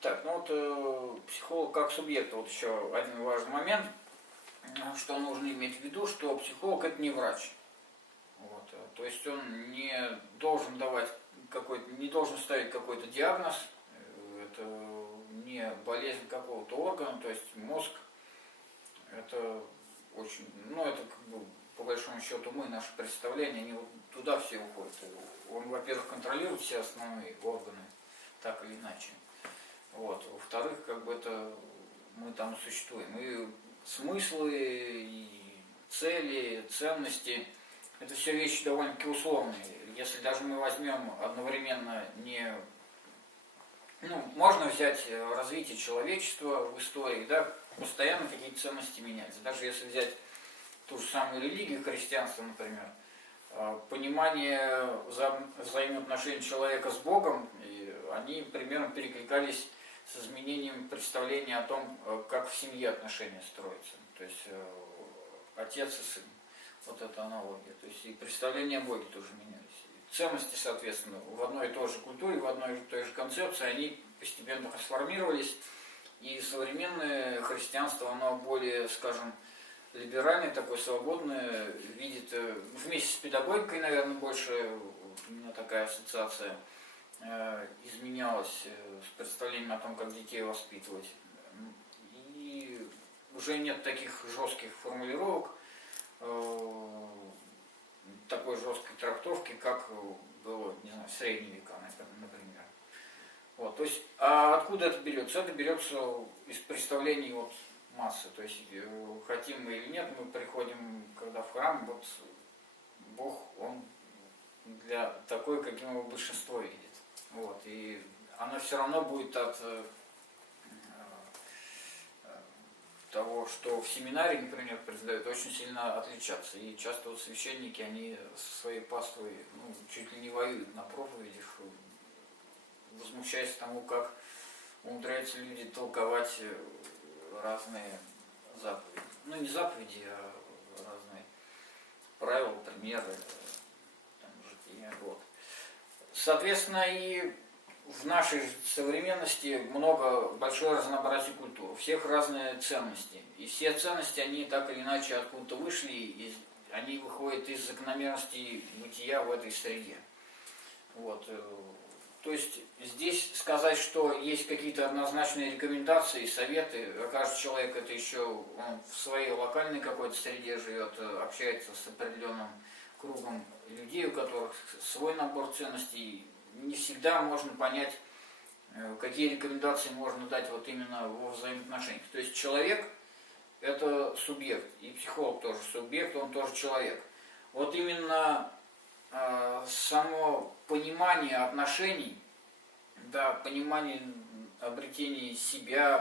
Так, ну вот психолог как субъект, вот еще один важный момент, что нужно иметь в виду, что психолог это не врач. Вот, то есть он не должен давать какой-то, не должен ставить какой-то диагноз, это не болезнь какого-то органа, то есть мозг, это очень, ну это как бы по большому счету мы, наши представления, они вот туда все уходят. Он, во-первых, контролирует все основные органы, так или иначе. Вот. Во-вторых, как бы это мы там существуем. И смыслы, и цели, ценности, это все вещи довольно-таки условные. Если даже мы возьмем одновременно не... Ну, можно взять развитие человечества в истории, да, постоянно какие-то ценности меняются. Даже если взять ту же самую религию, христианство, например, понимание взаимоотношений человека с Богом, и они примерно перекликались с изменением представления о том, как в семье отношения строятся. То есть отец и сын. Вот это аналогия. То есть и представления о Боге тоже менялись. И ценности, соответственно, в одной и той же культуре, в одной и той же концепции, они постепенно трансформировались. И современное христианство, оно более, скажем, либеральное, такое свободное, видит, вместе с педагогикой, наверное, больше у меня такая ассоциация, изменялась с представлением о том, как детей воспитывать. И уже нет таких жестких формулировок, такой жесткой трактовки, как было, не знаю, в средние века, например. Вот, то есть, а откуда это берется? Это берется из представлений вот массы. То есть, хотим мы или нет, мы приходим, когда в храм, вот Бог, Он для такой, каким его большинство видит. Вот, и она все равно будет от того, что в семинарии, например, преподают, очень сильно отличаться. И часто вот священники, они со своей паствой чуть ли не воюют на проповедях, возмущаясь тому, как умудряются люди толковать разные заповеди. Ну, не заповеди, а разные правила, примеры, там, жития. Вот. Соответственно, и в нашей современности большое разнообразие культур, у всех разные ценности. И все ценности, они так или иначе откуда-то вышли, они выходят из закономерностей бытия в этой среде. Вот. То есть здесь сказать, что есть какие-то однозначные рекомендации, советы, каждый человек это еще он в своей локальной какой-то среде живет, общается с определенным кругом людей, у которых свой набор ценностей. Не всегда можно понять, какие рекомендации можно дать вот именно во взаимоотношениях. То есть человек это субъект, и психолог тоже субъект, он тоже человек. Вот именно само понимание отношений, да, понимание обретения себя,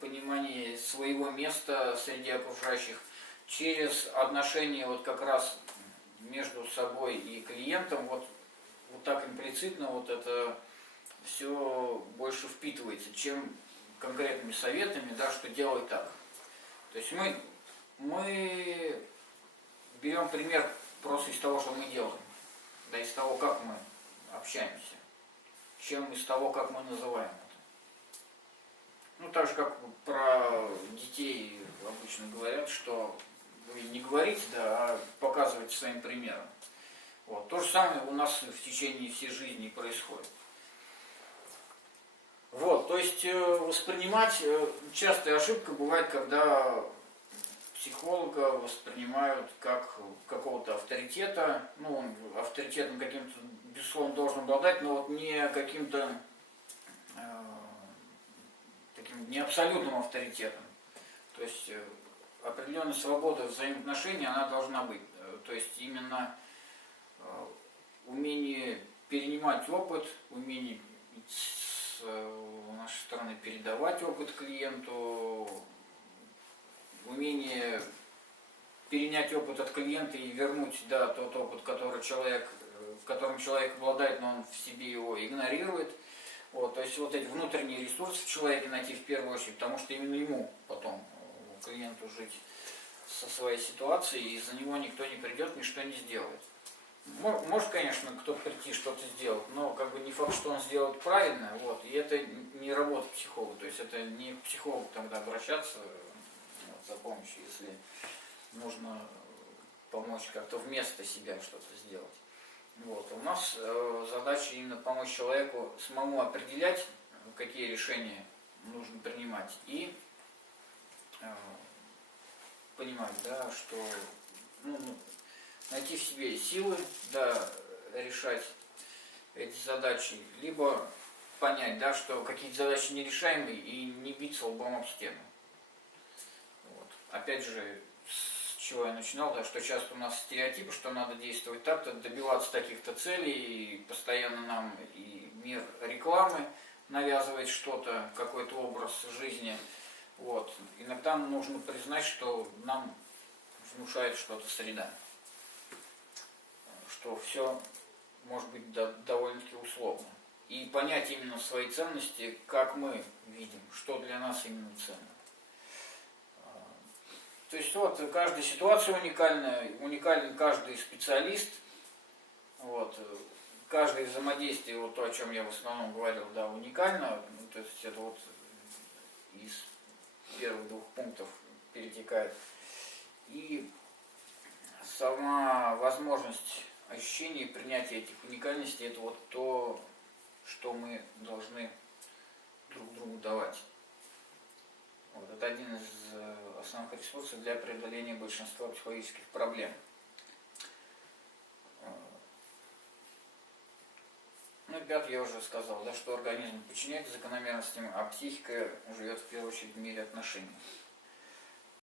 понимание своего места среди окружающих через отношения вот как раз между собой и клиентом, вот так имплицитно вот это все больше впитывается, чем конкретными советами, да, что делать так. То есть мы берем пример просто из того, что мы делаем, да, из того, как мы общаемся, чем из того, как мы называем это. Ну, так же, как про детей обычно говорят, что вы не говорите, да, а показывайте своим примером. Вот. То же самое у нас в течение всей жизни происходит. Вот, то есть воспринимать, частая ошибка бывает, когда психолога воспринимают как какого-то авторитета, ну, он авторитетом каким-то, безусловно, должен обладать, но вот не каким-то таким не абсолютным авторитетом. То есть определенная свобода взаимоотношений, она должна быть. То есть именно умение перенимать опыт, умение с нашей стороны передавать опыт клиенту, умение перенять опыт от клиента и вернуть, да, тот опыт, которым человек обладает, но он в себе его игнорирует. Вот, то есть вот эти внутренние ресурсы в человеке найти в первую очередь, потому что именно ему потом, клиенту, жить со своей ситуацией, и за него никто не придет, ничто не сделает. Может, конечно, кто-то прийти что-то сделать, но как бы не факт, что он сделает правильно, вот, и это не работа психолога, то есть это не к психологу тогда обращаться вот, за помощью, если нужно помочь как-то вместо себя что-то сделать. Вот. У нас задача именно помочь человеку самому определять, какие решения нужно принимать, и понимать, да, что найти в себе силы, да, решать эти задачи, либо понять, да, что какие-то задачи нерешаемые и не биться лбом об стену. Вот. Опять же, с чего я начинал, да, что часто у нас стереотипы, что надо действовать так-то, добиваться таких-то целей, и постоянно нам и мир рекламы навязывает что-то, какой-то образ жизни. Вот. Иногда нужно признать, что нам внушает что-то среда, что все может быть довольно-таки условно. И понять именно свои ценности, как мы видим, что для нас именно ценно. То есть вот каждая ситуация уникальная, уникален каждый специалист, вот, каждое взаимодействие, вот то, о чем я в основном говорил, да, уникально, то есть это вот из первых двух пунктов перетекает. И сама возможность ощущения и принятия этих уникальностей, это вот то, что мы должны друг другу давать. Вот, это один из основных ресурсов для преодоления большинства психологических проблем. Ну и пятое, я уже сказал, да, что организм подчиняется закономерностям, а психика живет в первую очередь в мире отношений.